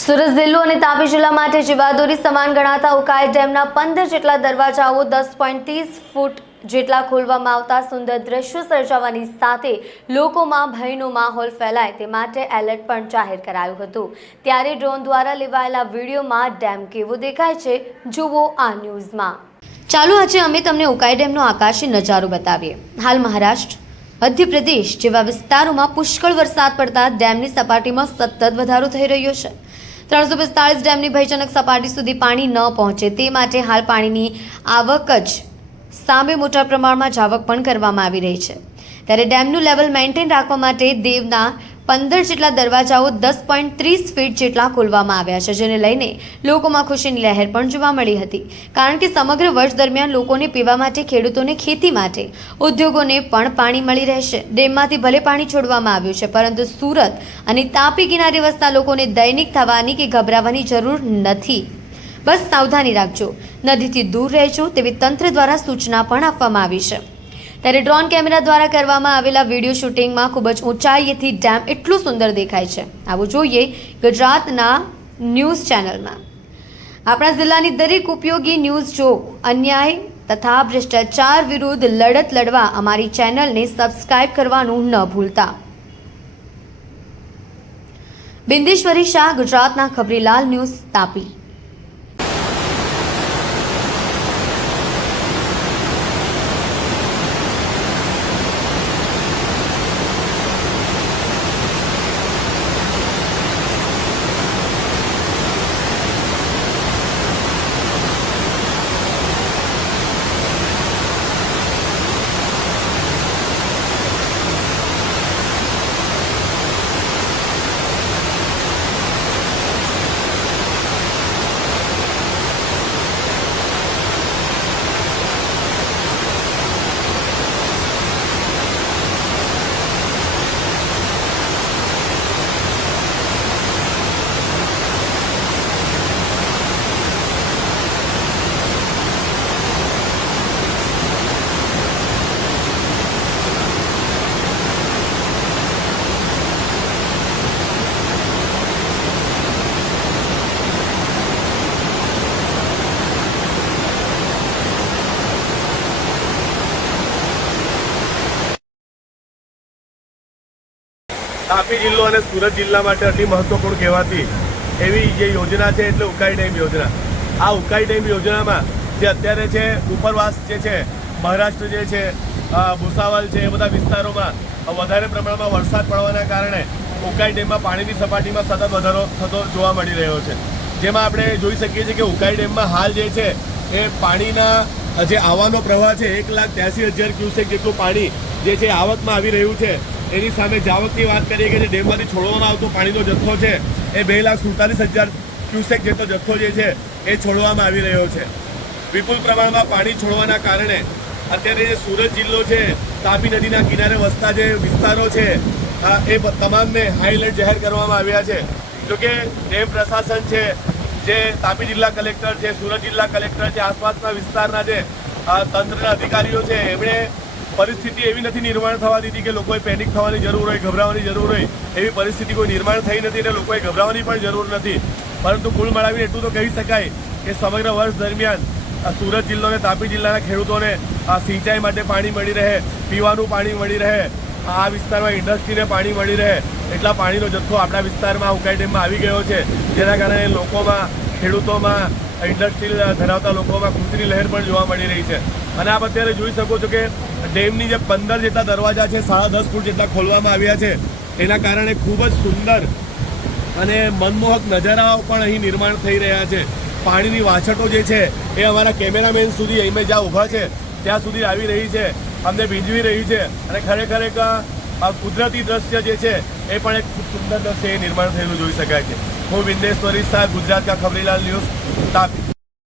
સુરત જિલ્લો અને તાપી જિલ્લા માટે જીવાદોરી સમાન ગણાતા ઉકાઈ ડેમના 15 જેટલા દરવાજાઓ 10.30 ફૂટ જેટલા ખોલવામાં આવતા સુંદર દ્રશ્યો સર્જાવાની સાથે લોકોમાં ભયનો માહોલ ફેલાય તે માટે એલર્ટ પણ જાહેર કરાયું હતું। ત્યારે ડ્રોન દ્વારા લેવાયેલા વિડીયોમાં ડેમ કેવો દેખાય છે જુઓ આ ન્યૂઝમાં। ચાલો આજે અમે તમને ઉકાઈ ડેમનો આકાશી નજારો બતાવીએ। હાલ મહારાષ્ટ્ર, મધ્યપ્રદેશ જેવા વિસ્તારોમાં પુષ્કળ વરસાદ પડતા ડેમની સપાટીમાં સતત વધારો થઈ રહ્યો છે। 345 ડેમની ભયજનક સપાટી સુધી પાણી ન પહોંચે તે માટે હાલ પાણીની આવક જ સામે મોટા પ્રમાણમાં જાવક પણ કરવામાં આવી રહી છે। ત્યારે ડેમનું લેવલ મેન્ટેન રાખવા માટે દેવના 15 જેટલા દરવાજાઓ 10.30 ફીટ જેટલા ખોલવામાં આવ્યા છે, જેને લઈને લોકોમાં ખુશીની લહેર પણ જોવા મળી હતી। કારણ કે સમગ્ર વર્ષ દરમિયાન લોકોને પીવા માટે, ખેડૂતોને ખેતી માટે, ઉદ્યોગોને પણ પાણી મળી રહેશે। ડેમમાંથી ભલે પાણી છોડવામાં આવ્યું છે, પરંતુ સુરત અને તાપી કિનારે વસતા લોકોને દૈનિક થવાની કે ગભરાવાની જરૂર નથી। બસ સાવધાની રાખજો, નદીથી દૂર રહેજો તેવી તંત્ર દ્વારા સૂચના પણ આપવામાં આવી છે। ત્યારે ડ્રોન કેમેરા દ્વારા કરવામાં આવેલા વિડીયો શૂટિંગમાં ખૂબ જ ઊંચાઈએથી ડેમ એટલું સુંદર દેખાય છે। આવું જોઈએ ગુજરાતના ન્યૂઝ ચેનલમાં। આપણા જિલ્લાની દરેક ઉપયોગી ન્યૂઝ જો અન્યાય તથા ભ્રષ્ટાચાર વિરુદ્ધ લડત લડવા અમારી ચેનલને સબસ્ક્રાઇબ કરવાનું ન ભૂલતા। બિંદેશ્વરી શાહ, ગુજરાતના ખબરીલાલ ન્યૂઝ, તાપી। તાપી જિલ્લો અને સુરત જિલ્લા માટે અતિ મહત્વપૂર્ણ કહેવાતી એવી જે યોજના છે એટલે ઉકાઈ ડેમ યોજના। આ ઉકાઈ ડેમ યોજનામાં જે અત્યારે છે ઉપરવાસ જે છે મહારાષ્ટ્ર જે છે ભૂસાવલ છે એ બધા વિસ્તારોમાં વધારે પ્રમાણમાં વરસાદ પડવાના કારણે ઉકાઈ ડેમમાં પાણીની સપાટીમાં સતત વધારો થતો જોવા મળી રહ્યો છે। જેમાં આપણે જોઈ શકીએ છીએ કે ઉકાઈ ડેમમાં હાલ જે છે એ પાણીના જે આવવાનો પ્રવાહ છે 1,83,000 ક્યુસેક જેટલું પાણી જે છે આવકમાં આવી રહ્યું છે। એની સામે જાવકની વાત કરીએ કે જે ડેમમાંથી છોડવામાં આવતો પાણીનો જથ્થો છે એ 2,47,000 ક્યુસેક જેટલો જથ્થો જે છે એ છોડવામાં આવી રહ્યો છે। વિપુલ પ્રમાણમાં પાણી છોડવાના કારણે અત્યારે જે સુરત જિલ્લો છે, તાપી નદીના કિનારે વસતા જે વિસ્તારો છે એ તમામને હાઈ એલર્ટ જાહેર કરવામાં આવ્યા છે। જોકે ડેમ પ્રશાસન છે, જે તાપી જિલ્લા કલેક્ટર છે, સુરત જિલ્લા કલેક્ટર છે, આસપાસના વિસ્તારના જે તંત્રના અધિકારીઓ છે એમણે પરિસ્થિતિ એવી નથી નિર્માણ થવા દીધી કે લોકોએ પેનિક થવાની જરૂર હોય, ગભરાવાની જરૂર હોય। એવી પરિસ્થિતિ કોઈ નિર્માણ થઈ નથી અને લોકોએ ગભરાવાની પણ જરૂર નથી। પરંતુ કુલ મળાવીને એટલું તો કહી શકાય કે સમગ્ર વર્ષ દરમિયાન સુરત જિલ્લો અને તાપી જિલ્લાના ખેડૂતોને સિંચાઈ માટે પાણી મળી રહે, પીવાનું પાણી મળી રહે, આ વિસ્તારમાં ઇન્ડસ્ટ્રીને પાણી મળી રહે એટલા પાણીનો જથ્થો આપણા વિસ્તારમાં ઉકાઈ ડેમમાં આવી ગયો છે। જેના કારણે લોકોમાં, ખેડૂતોમાં, ઇન્ડસ્ટ્રી ધરાવતા લોકોમાં ખુશીની લહેર પણ જોવા મળી રહી છે। અને આપ અત્યારે જોઈ શકો છો કે ડેમની જે 15 જેટલા દરવાજા છે 10.5 ફૂટ જેટલા ખોલવામાં આવ્યા છે। એના કારણે ખૂબ જ સુંદર અને મનમોહક નજારાઓ પણ અહીં નિર્માણ થઈ રહ્યા છે। પાણીની વાછટો જે છે એ અમારા કેમેરામેન સુધી અહીં જ્યાં ઊભા છે ત્યાં સુધી આવી રહી છે, અમને ભીંજવી રહી છે અને ખરેખર એક કુદરતી દ્રશ્ય જે છે એ પણ એક ખૂબ સુંદર દ્રશ્ય એ નિર્માણ થયેલું જોઈ શકાય છે। હું બિંદેશ્વરી શાહ, ગુજરાત કા ખબરીલાલ ન્યૂઝ, તાપી।